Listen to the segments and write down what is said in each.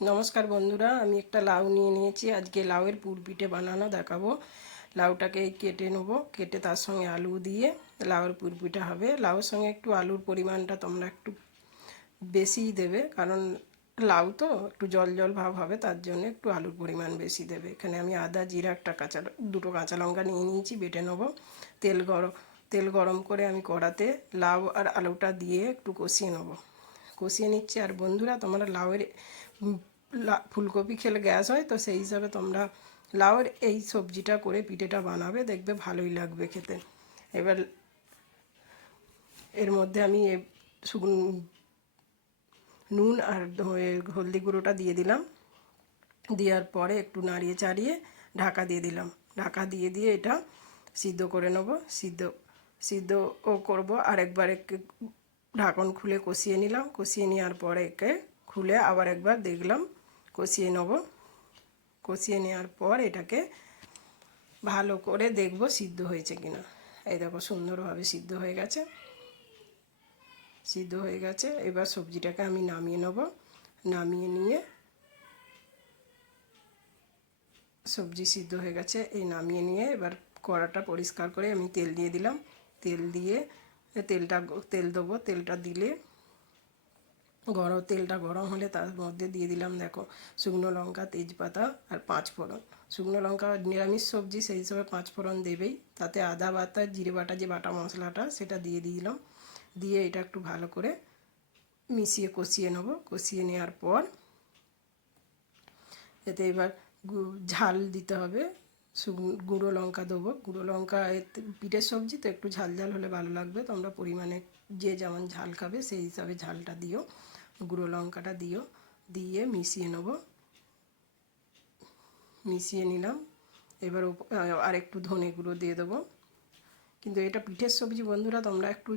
নমস্কার বন্ধুরা, আমি একটা লাউ নিয়ে নিয়েছি। আজকে লাউয়ের পুর পিঠে বানানো দেখাবো। লাউটাকে কেটে নেব, কেটে তার সঙ্গে আলু দিয়ে লাউয়ের পুর পিঠে হবে। লাউয়ের সঙ্গে একটু আলুর পরিমাণটা তোমরা একটু বেশিই দেবে, কারণ লাউ তো একটু জল জল ভাব হবে, তার জন্য একটু আলুর পরিমাণ বেশি দেবে। এখানে আমি আদা জিরা দুটো কাঁচা লঙ্কা নিয়ে নিয়েছি, বেটে নেব। তেল গরম করে আমি কড়াতে লাউ আর আলুটা দিয়ে একটু কষিয়ে নেব, কষিয়ে নিচ্ছি। আর বন্ধুরা, তোমরা লাউয়ের ফুলকপি খেলে গ্যাস হয়, তো সেই হিসাবে তোমরা লাউয়ের এই সবজিটা করে পিঠেটা বানাবে, দেখবে ভালোই লাগবে খেতে। এবার এর মধ্যে আমি শুকনো নুন আর হলদি গুঁড়োটা দিয়ে দিলাম। দেওয়ার পরে একটু নাড়িয়ে চাড়িয়ে ঢাকা দিয়ে দিলাম। ঢাকা দিয়ে দিয়ে এটা সিদ্ধ করে নেব। সিদ্ধও করবো। আর একবার ঢাকন খুলে কষিয়ে নিলাম। কষিয়ে নেওয়ার পরে একে খুলে আবার একবার দেখলাম, কষিয়ে নেব। কষিয়ে নেওয়ার পর এটাকে ভালো করে দেখব সিদ্ধ হয়েছে কিনা। এই দেখো, সুন্দরভাবে সিদ্ধ হয়ে গেছে। এবার সবজিটাকে আমি নামিয়ে নেব। নামিয়ে নিয়ে সবজি সিদ্ধ হয়ে গেছে, এই নামিয়ে নিয়ে এবার কড়াটা পরিষ্কার করে আমি তেল দিয়ে দিলাম। তেল দেবো। তেলটা দিলে তেলটা গরম হলে তার মধ্যে দিয়ে দিলাম, দেখো, শুকনো লঙ্কা, তেজপাতা আর 5 ফোড়ন। শুকনো লঙ্কা নিরামিষ সবজি, সেই হিসাবে 5 ফোড়ন দেবেই। তাতে আদা বাটা, জিরে বাটা, যে বাটা মশলাটা সেটা দিয়ে দিলাম। দিয়ে এটা একটু ভালো করে মিশিয়ে কষিয়ে নেব। কষিয়ে নেওয়ার পর এতে এবার ঝাল দিতে হবে। গুঁড়ো লঙ্কা দেবো। গুঁড়ো লঙ্কা, পিঠের সবজি তো একটু ঝাল ঝাল হলে ভালো লাগবে। তোমরা পরিমাণে যে যেমন ঝাল খাবে সেই হিসাবে ঝালটা দিও। গুঁড়ো লঙ্কাটা দিও। দিয়ে মিশিয়ে নেব। মিশিয়ে নিলাম। এবার আর একটু ধনে গুঁড়ো দিয়ে দেবো। কিন্তু এটা পিঠের সবজি বন্ধুরা, তোমরা একটু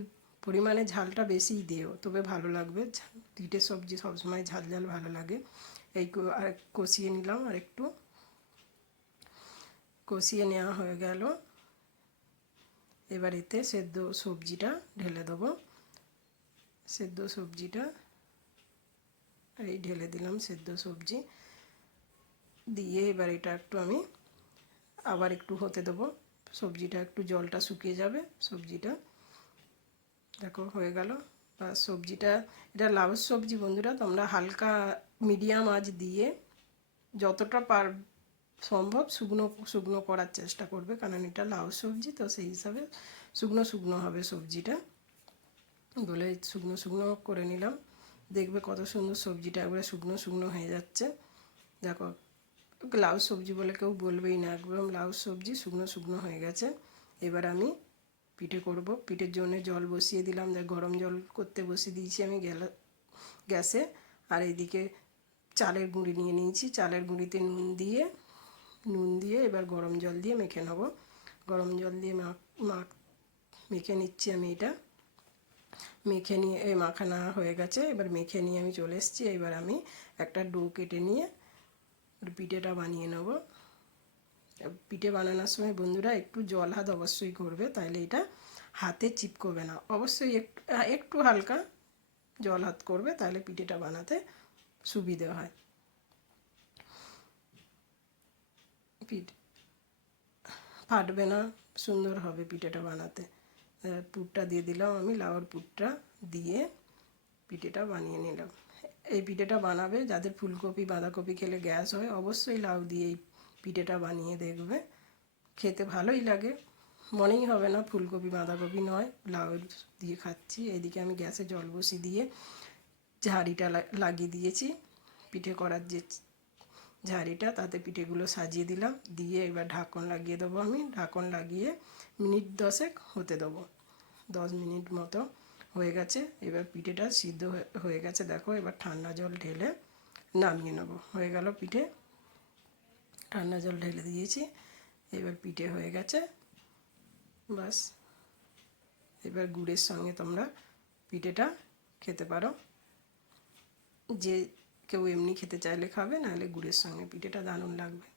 পরিমাণে ঝালটা বেশিই দিও, তবে ভালো লাগবে। পিঠের সবজি সবসময় ঝাল ঝাল ভালো লাগে। আর কষিয়ে নিলাম। আর একটু কষিয়ে নেওয়া হয়ে গেল। এবার এতে সেদ্ধ সবজিটা ঢেলে দেবো। সেদ্ধ সবজিটা ঢেলে দিলাম। সেদ্ধ সবজি দিয়ে এবার এটা একটু আমি আবার একটু হতে দেবো। সবজিটা একটু জলটা শুকিয়ে যাবে। সবজিটা দেখো হয়ে গেল। বা সবজিটা, এটা লাউয়ের সবজি বন্ধুরা, তোমরা হালকা মিডিয়াম আঁচ দিয়ে যতটা সম্ভব শুকনো শুকনো করার চেষ্টা করবে, কারণ এটা লাউ সবজি তো সেই হিসাবে শুকনো শুকনো হবে সবজিটা। বলে শুকনো শুকনো করে নিলাম। দেখবে কত সুন্দর সবজিটা একবারে শুকনো শুকনো হয়ে যাচ্ছে। দেখো, লাউ সবজি বলে কেউ বলবেই না, একদম লাউ সবজি শুকনো শুকনো হয়ে গেছে। এবার আমি পিঠে করব। পিঠের জন্য জল বসিয়ে দিলাম। গরম জল করতে বসিয়ে দিয়েছি আমি গ্যাসে। আর এইদিকে চালের গুঁড়ি নিয়ে নিয়েছি। চালের গুঁড়িতে নুন দিয়ে এবার গরম জল দিয়ে মেখে নেব। গরম জল দিয়ে মেখে নিচ্ছি আমি। এটা মেখে নিয়ে মাখানা হয়ে গেছে। এবার মেখে নিয়ে আমি চলে এসেছি। এবার আমি একটা ডো কেটে নিয়ে পিঠেটা বানিয়ে নেব। পিঠে বানানোর সময় বন্ধুরা একটু জল হাত অবশ্যই করবে, তাহলে এটা হাতে চিপকবে না। অবশ্যই একটু হালকা জল হাত করবে, তাহলে পিঠেটা বানাতে সুবিধে হয়। পিঠে ফাটবে না, সুন্দর হবে পিঠেটা বানাতে। পুরটা দিয়ে দিলাম আমি। লাউর পুরটা দিয়ে পিঠেটা বানিয়ে নিলাম। এই পিঠেটা বানাবে যাদের ফুলকপি বাঁধাকপি খেলে গ্যাস হয়, অবশ্যই লাউ দিয়ে এই পিঠেটা বানিয়ে দেখবে। খেতে ভালোই লাগে, মনেই হবে না ফুলকপি বাঁধাকপি নয়, লাউ দিয়ে খাচ্ছি। এদিকে আমি গ্যাসে জল বসিয়ে দিয়ে ঝাড়িটা লাগিয়ে দিয়েছি। পিঠে করার যে ঝাড়িটা, তাতে পিঠেগুলো সাজিয়ে দিলাম। দিয়ে এবার ঢাকন লাগিয়ে দেবো আমি। ঢাকন লাগিয়ে মিনিট 10 হতে দেবো। 10 মিনিট মতো হয়ে গেছে। এবার পিঠেটা সিদ্ধ হয়ে গেছে। দেখো, এবার ঠান্ডা জল ঢেলে নামিয়ে নেবো। হয়ে গেল পিঠে। ঠান্ডা জল ঢেলে দিয়েছি। এবার পিঠে হয়ে গেছে, বাস। এবার গুড়ের সঙ্গে তোমরা পিঠেটা খেতে পারো। যে কেউ এমনি খেতে চাইলে খাবে, নাহলে গুড়ের সঙ্গে পিঠেটা দারুণ লাগবে।